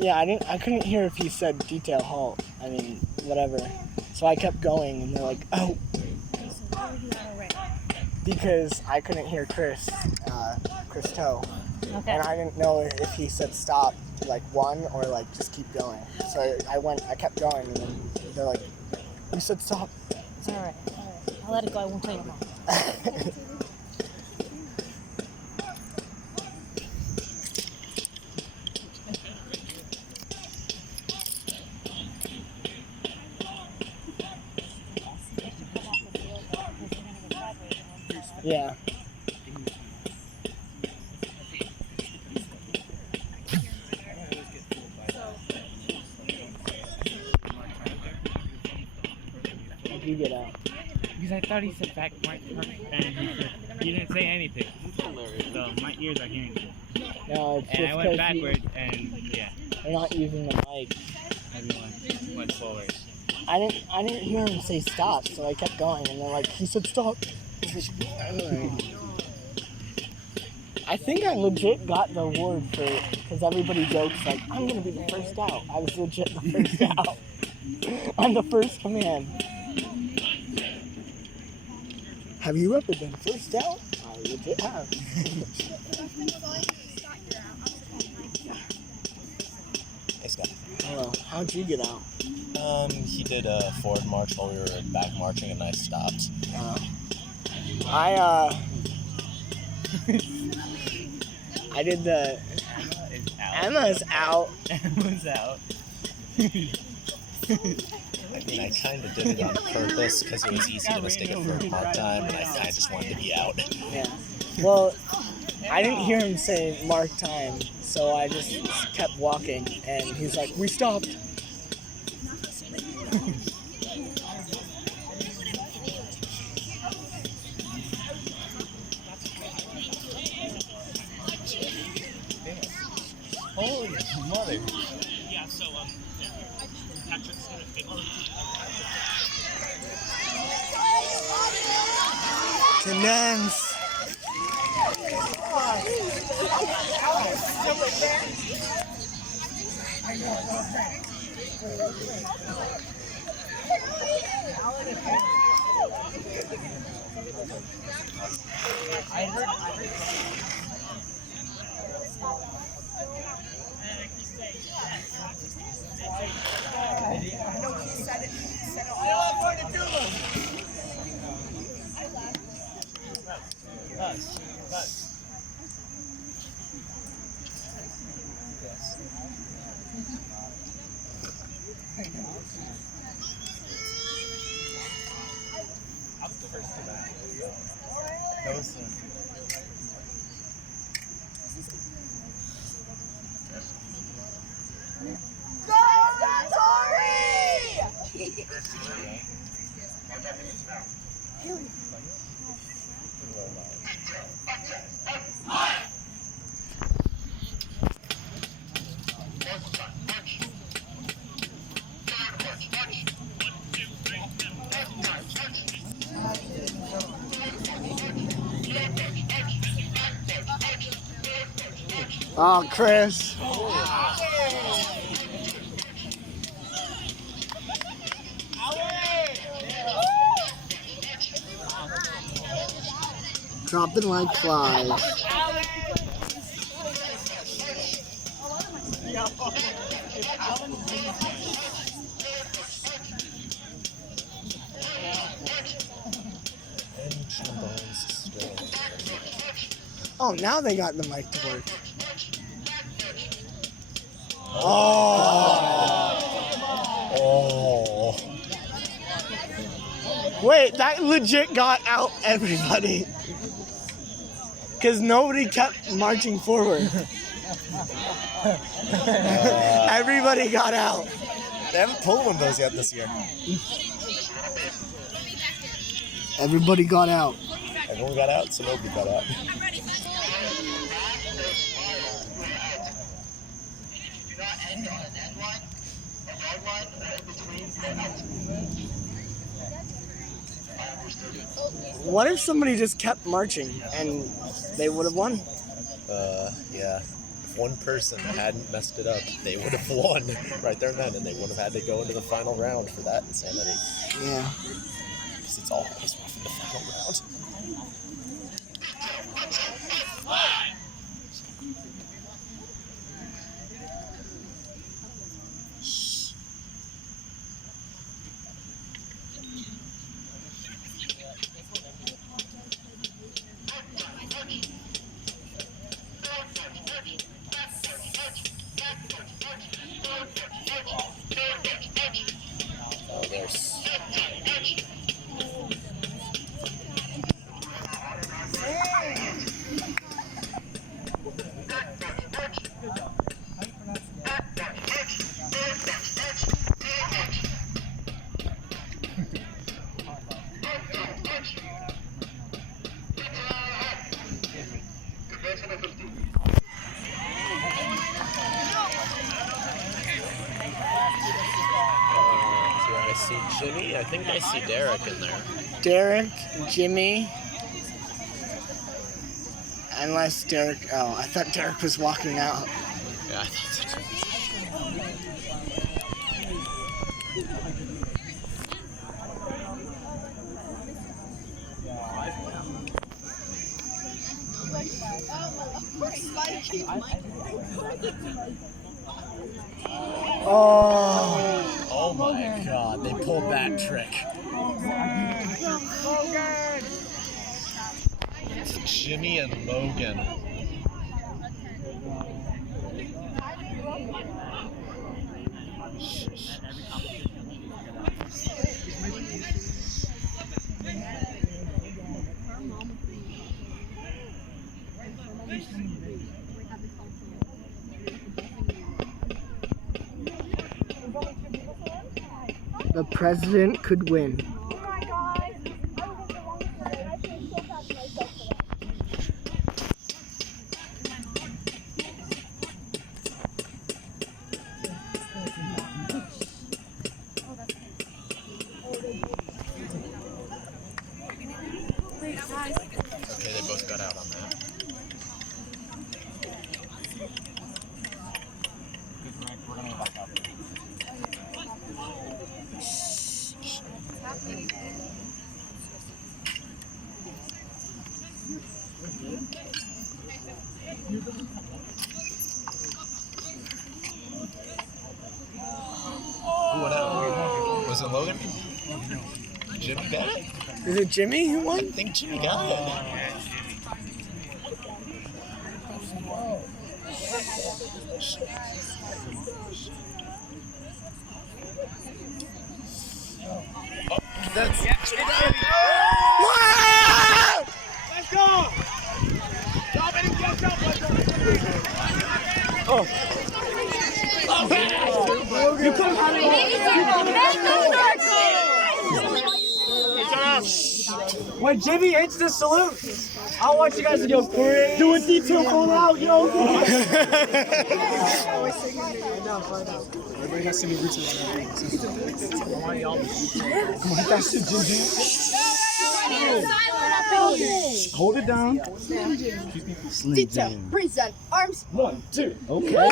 Yeah, I couldn't hear if he said detail halt. I mean, whatever. So I kept going, and they're like, oh. Because I couldn't hear Chris Toe. Okay. And I didn't know if he said stop, like one, or like just keep going. So I kept going, and then they're like, you said stop. All right. I'll let it go. I won't tell your mom. Yeah. How'd you get out? Because I thought he said back right first, and he didn't say anything. So my ears are hearing it. No, it's And just I went backwards, and yeah. They're not using the mic. Everyone went forward. I didn't hear him say stop, so I kept going, and they're like, he said stop. Anyway. I think I legit got the award because everybody jokes like, I'm gonna be the first out. I was legit the first out. I'm the first command. Have you ever been first out? I legit have. Hey, Scott. Hello. How'd you get out? He did a forward march while we were back marching, and I stopped. I did the... Emma's out. Emma's out. I mean, I kind of did it on purpose because it was easy to mistake it for mark time, and I just wanted to be out. Yeah. Well, I didn't hear him say mark time, so I just kept walking, and he's like, we stopped. Holy mother. Yeah, so, Patrick's gonna pick up. Condense. I heard. I know he said it. I don't want to do them. Oh, Chris. Dropping like flies. Oh, now they got the mic to work. Oh. Wait, that legit got out everybody. Because nobody kept marching forward. Everybody got out. They haven't pulled one of those yet this year. Everybody got out. Everyone got out, so nobody got out. What if somebody just kept marching and they would have won? Yeah. If one person hadn't messed it up, they would have won right there and then, and they wouldn't have had to go into the final round for that insanity. Yeah. Because it's always rough in the final round. Oh, there's... I see Jimmy. I think I see Derek in there. Derek, Jimmy. Unless Derek. Oh, I thought Derek was walking out. Yeah, I thought so too. Oh my god, they pulled that trick. It's Jimmy and Logan. The president could win. Okay, they both got out on that. Who went out? Was it Logan? Jimmy got it? Is it Jimmy who I won? think Jimmy got it. Oh, that's Let's go! Drop it and get up, You come When Jimmy hits the salute, I want you guys to go crazy. Do a detail full out, yo. Everybody has to be rooted on that. That's the ginger. Hold it down. Detail, present, arms. 1, 2. Okay.